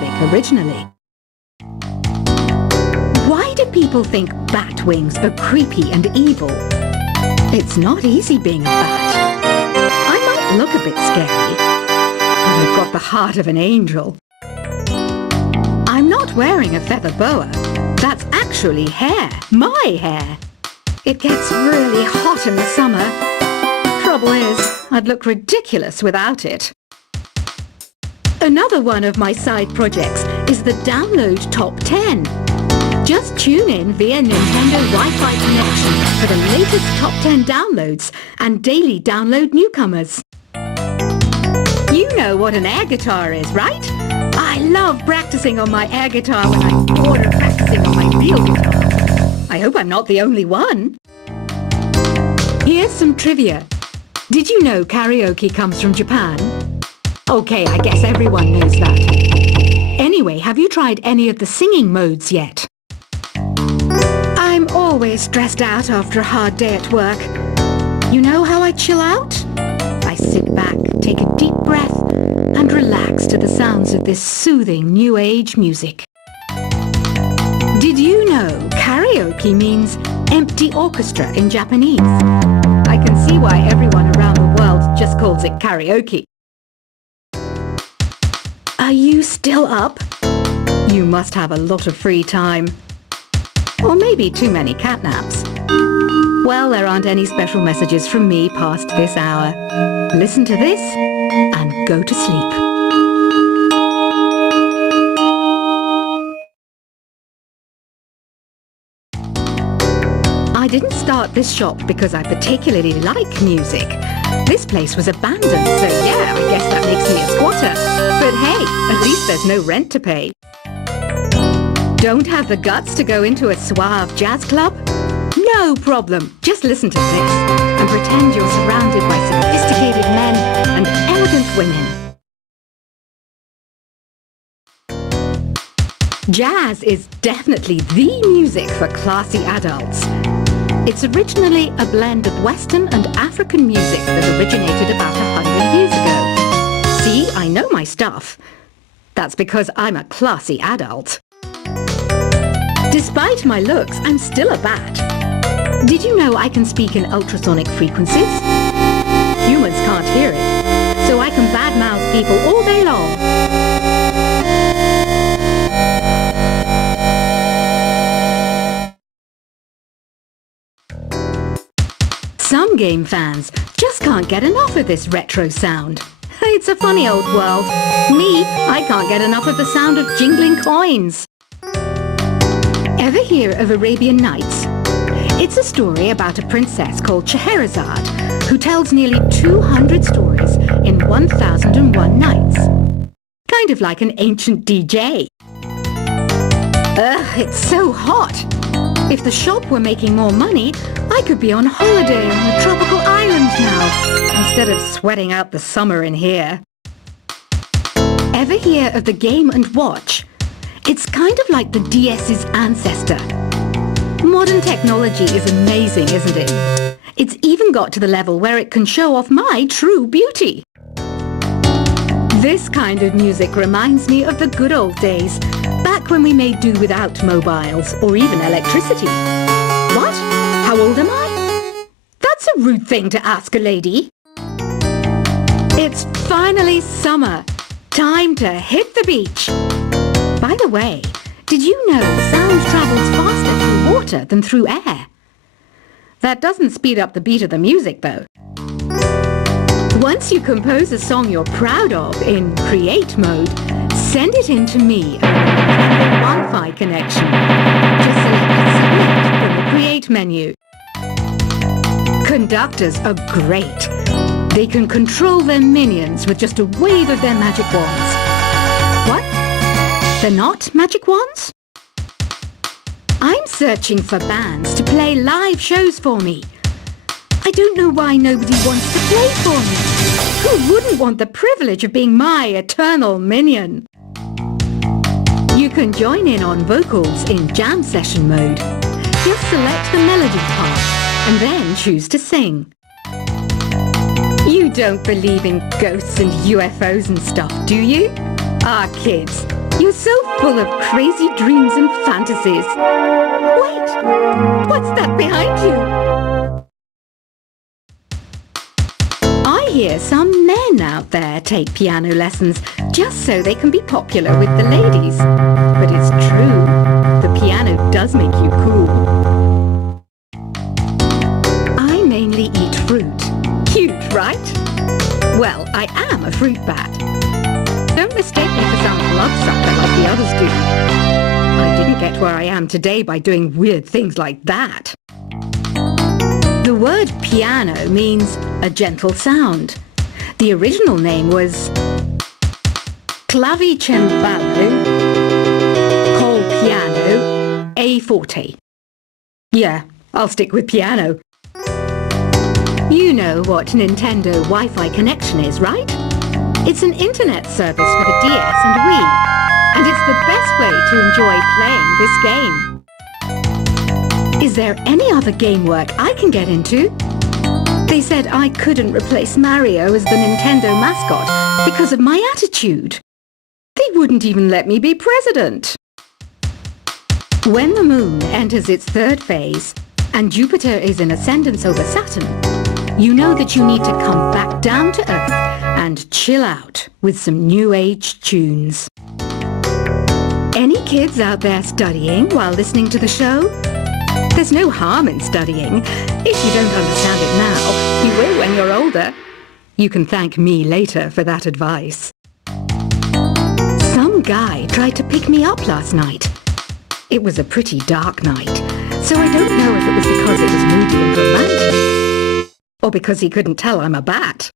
Arabic originally. Why do people think bat wings are creepy and evil? It's not easy being a bat. I might look a bit scary, but I've got the heart of an angel. I'm not wearing a feather boa. That's actually hair, my hair. It gets really hot in the summer. Trouble is, I'd look ridiculous without it. Another one of my side projects is the Download Top 10. Just tune in via Nintendo Wi-Fi connection for the latest Top 10 downloads and daily download newcomers. You know what an air guitar is, right? I love practicing on my air guitar when I'm bored of practicing on my real guitar. I hope I'm not the only one. Here's some trivia. Did you know karaoke comes from Japan? Okay, I guess everyone knows that. Anyway, have you tried any of the singing modes yet? I'm always stressed out after a hard day at work. You know how I chill out? I sit back, take a deep breath, and relax to the sounds of this soothing new age music. Did you know karaoke means empty orchestra in Japanese? I can see why everyone around the world just calls it karaoke. Are you still up? You must have a lot of free time. Or maybe too many catnaps. Well, there aren't any special messages from me past this hour. Listen to this and go to sleep. I didn't start this shop because I particularly like music. This place was abandoned, so yeah, I guess that makes me a squatter. But hey, at least there's no rent to pay. Don't have the guts to go into a suave jazz club? No problem. Just listen to this and pretend you're surrounded by sophisticated men and elegant women. Jazz is definitely the music for classy adults. It's originally a blend of Western and African music that originated about 100 years ago. See, I know my stuff. That's because I'm a classy adult. Despite my looks, I'm still a bat. Did you know I can speak in ultrasonic frequencies? Humans can't hear it, so I can badmouth people all day long. Some game fans just can't get enough of this retro sound. It's a funny old world. Me, I can't get enough of the sound of jingling coins. Ever hear of Arabian Nights? It's a story about a princess called Scheherazade who tells nearly 200 stories in 1001 nights. Kind of like an ancient DJ. Ugh, it's so hot. If the shop were making more money, I could be on holiday on a tropical island now, instead of sweating out the summer in here. Ever hear of the Game & Watch? It's kind of like the DS's ancestor. Modern technology is amazing, isn't it? It's even got to the level where it can show off my true beauty. This kind of music reminds me of the good old days, back when we made do without mobiles or even electricity. What? How old am I? That's a rude thing to ask a lady. It's finally summer. Time to hit the beach. By the way, did you know sound travels faster through water than through air? That doesn't speed up the beat of the music, though. Once you compose a song you're proud of in create mode, send it in to me over a Wi-Fi connection. Just select submit from the create menu. Conductors are great. They can control their minions with just a wave of their magic wands. What? They're not magic wands? I'm searching for bands to play live shows for me. I don't know why nobody wants to play for me. Who wouldn't want the privilege of being my eternal minion? You can join in on vocals in jam session mode. Just select the melody part and then choose to sing. You don't believe in ghosts and UFOs and stuff, do you? Ah, kids, You're so full of crazy dreams and fantasies. Wait! What's that behind you? I hear some men out there take piano lessons just so they can be popular with the ladies. But it's true, the piano does make you cool. I mainly eat fruit. Cute, right? Well, I am a fruit bat. Don't mistake me for some bloodsucker like the others do. I didn't get where I am today by doing weird things like that. The word piano means a gentle sound. The original name was clavicembalo col piano a forte. Yeah, I'll stick with piano. You know what Nintendo Wi-Fi connection is, right? It's an internet service for the DS and Wii, and it's the best way to enjoy playing this game. Is there any other game work I can get into? They said I couldn't replace Mario as the Nintendo mascot because of my attitude. They wouldn't even let me be president. When the moon enters its third phase and Jupiter is in ascendance over Saturn, you know that you need to come back down to Earth and chill out with some new age tunes. Any kids out there studying while listening to the show? There's no harm in studying. If you don't understand it now, you will when you're older. You can thank me later for that advice. Some guy tried to pick me up last night. It was a pretty dark night, so I don't know if it was because it was moody and romantic, or because he couldn't tell I'm a bat.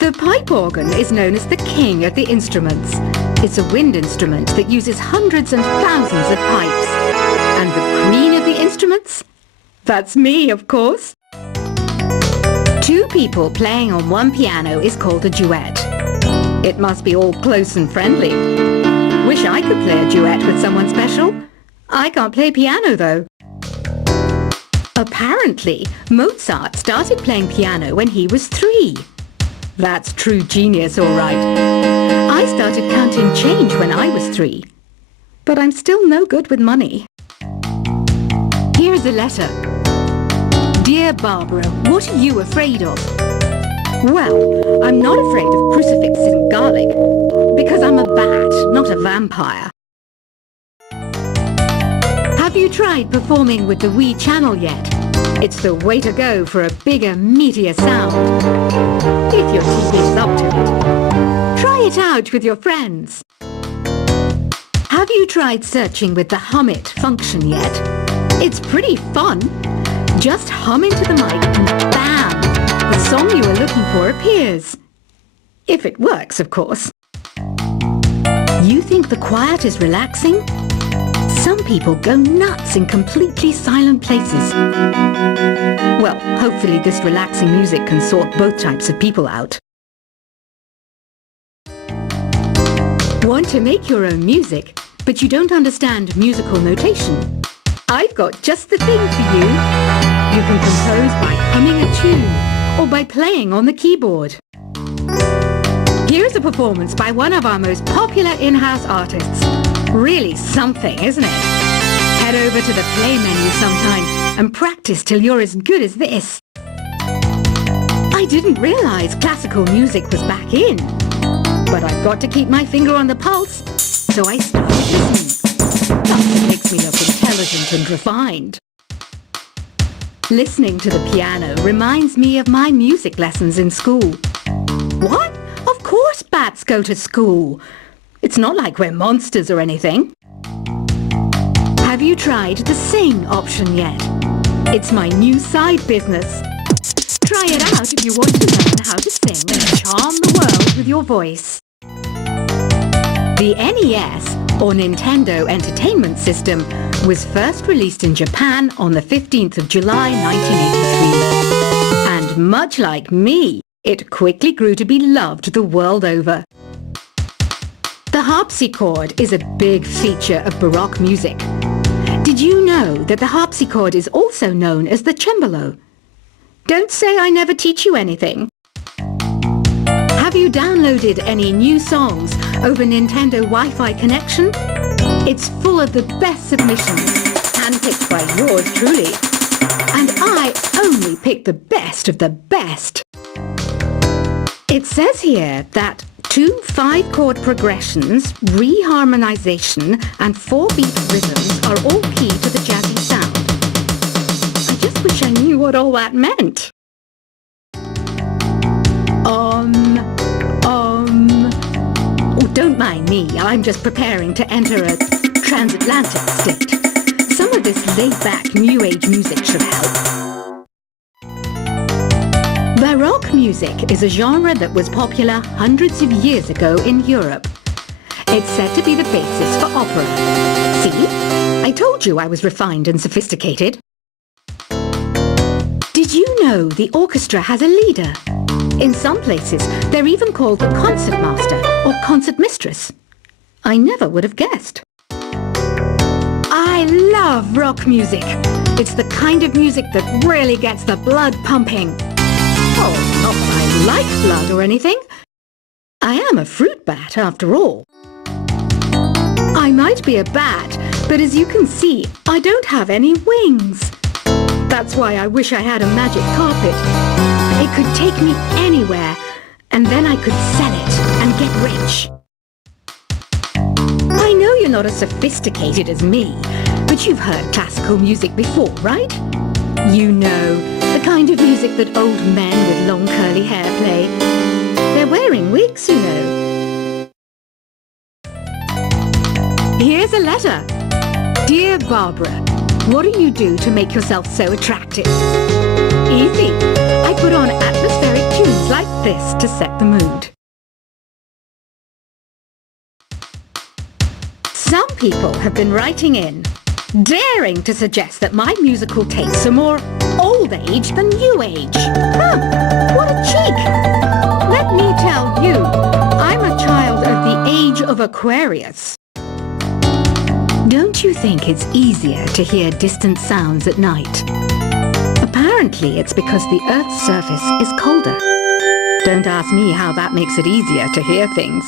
The pipe organ is known as the king of the instruments. It's a wind instrument that uses hundreds and thousands of pipes. And the queen of the instruments? That's me, of course. Two people playing on one piano is called a duet. It must be all close and friendly. Wish I could play a duet with someone special. I can't play piano, though. Apparently, Mozart started playing piano when he was 3. That's true genius, all right. I started counting change when I was 3. But I'm still no good with money. Here's a letter. Dear Barbara, what are you afraid of? Well, I'm not afraid of crucifixes and garlic, because I'm a bat, not a vampire. Have you tried performing with the Wii channel yet? It's the way to go for a bigger, meatier sound. If your TV's up to it, try it out with your friends. Have you tried searching with the Hum It function yet? It's pretty fun. Just hum into the mic and bam! The song you are looking for appears. If it works, of course. You think the quiet is relaxing? Some people go nuts in completely silent places. Well, hopefully this relaxing music can sort both types of people out. Want to make your own music, but you don't understand musical notation? I've got just the thing for you. You can compose by humming a tune or by playing on the keyboard. Here's a performance by one of our most popular in-house artists. Really something, isn't it? Head over to the play menu sometime and practice till you're as good as this. I didn't realize classical music was back in, but I've got to keep my finger on the pulse, so I started listening. That makes me look intelligent and refined. Listening to the piano reminds me of my music lessons in school. What? Of course bats go to school. It's not like we're monsters or anything. Have you tried the sing option yet? It's my new side business. Try it out if you want to learn how to sing and charm the world with your voice. The NES, or Nintendo Entertainment System, was first released in Japan on the 15th of July 1983. And much like me, it quickly grew to be loved the world over. The harpsichord is a big feature of Baroque music. Did you know that the harpsichord is also known as the cembalo? Don't say I never teach you anything. Have you downloaded any new songs over Nintendo Wi-Fi connection. It's full of the best submissions, handpicked by yours truly. And I only pick the best of the best. It says here that 2 5-chord progressions, reharmonization, and 4-beat rhythms are all key to the jazzy sound. I just wish I knew what all that meant. Oh, don't mind me, I'm just preparing to enter a transatlantic state. Some of this laid-back New Age music should help. Baroque music is a genre that was popular hundreds of years ago in Europe. It's said to be the basis for opera. See? I told you I was refined and sophisticated. Did you know the orchestra has a leader? In some places, they're even called the concertmaster or concertmistress. I never would have guessed. I love rock music. It's the kind of music that really gets the blood pumping. Oh, not that I like blood or anything. I am a fruit bat, after all. I might be a bat, but as you can see, I don't have any wings. That's why I wish I had a magic carpet. It could take me anywhere, and then I could sell it and get rich. I know you're not as sophisticated as me, but you've heard classical music before, right? You know, the kind of music that old men with long curly hair play. They're wearing wigs, you know. Here's a letter. Dear Barbara, what do you do to make yourself so attractive? Easy. I put on atmospheric tunes like this to set the mood. Some people have been writing in, daring to suggest that my musical tastes are more old age than new age. Huh, what a cheek! Let me tell you, I'm a child of the age of Aquarius. Don't you think it's easier to hear distant sounds at night? Apparently it's because the Earth's surface is colder. Don't ask me how that makes it easier to hear things.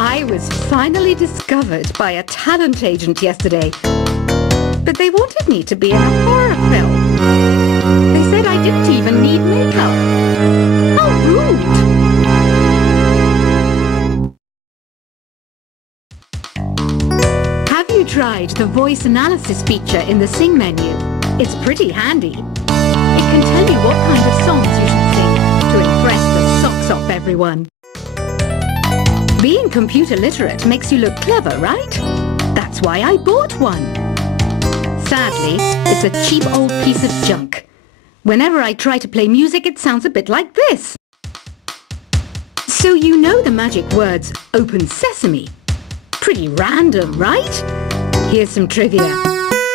I was finally discovered by a talent agent yesterday, but they wanted me to be in a horror film. They said I didn't even need makeup. How rude! Have you tried the voice analysis feature in the Sing menu? It's pretty handy. It can tell you what kind of songs you should sing to impress the socks off everyone. Being computer literate makes you look clever, right? That's why I bought one. Sadly, it's a cheap old piece of junk. Whenever I try to play music, it sounds a bit like this. So you know the magic words, open sesame. Pretty random, right? Here's some trivia.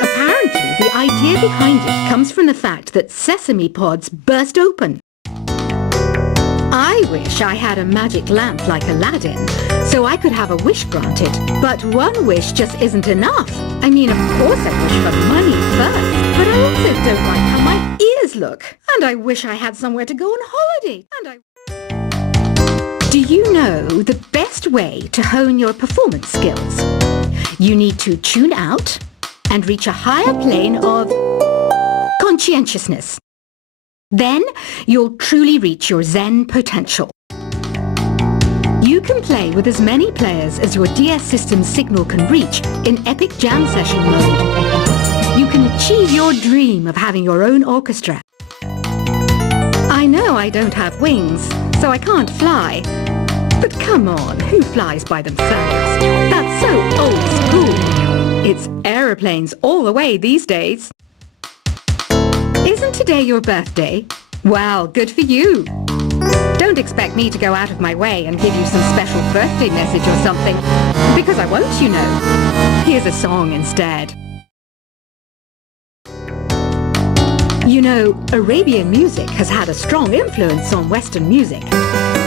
Apparently, the idea behind it comes from the fact that sesame pods burst open. I wish I had a magic lamp like Aladdin, so I could have a wish granted. But one wish just isn't enough. I mean, of course I wish for money first, but I also don't like how my ears look. And I wish I had somewhere to go on holiday. Do you know the best way to hone your performance skills? You need to tune out and reach a higher plane of conscientiousness. Then you'll truly reach your Zen potential. You can play with as many players as your DS system's signal can reach in epic jam session mode. You can achieve your dream of having your own orchestra. I know I don't have wings, so I can't fly. But come on, who flies by themselves? That's so old school. It's aeroplanes all the way these days. Isn't today your birthday? Well, good for you. Don't expect me to go out of my way and give you some special birthday message or something, because I won't, you know. Here's a song instead. You know, Arabian music has had a strong influence on Western music.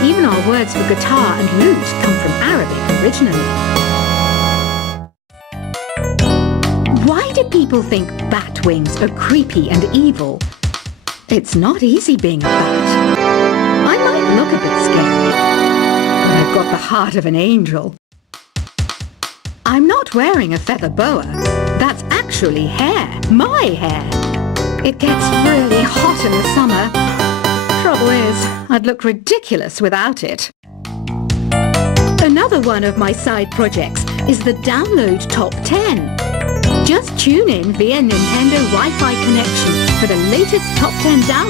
Even our words for guitar and lute come from Arabic originally. Why do people think bat wings are creepy and evil? It's not easy being a bat. I might look a bit scary, but I've got the heart of an angel. I'm not wearing a feather boa. That's actually hair, my hair. It gets really hot in the summer. Trouble is, I'd look ridiculous without it. Another one of my side projects is the Download Top 10. Just tune in via Nintendo Wi-Fi connection for the latest Top 10 downloads.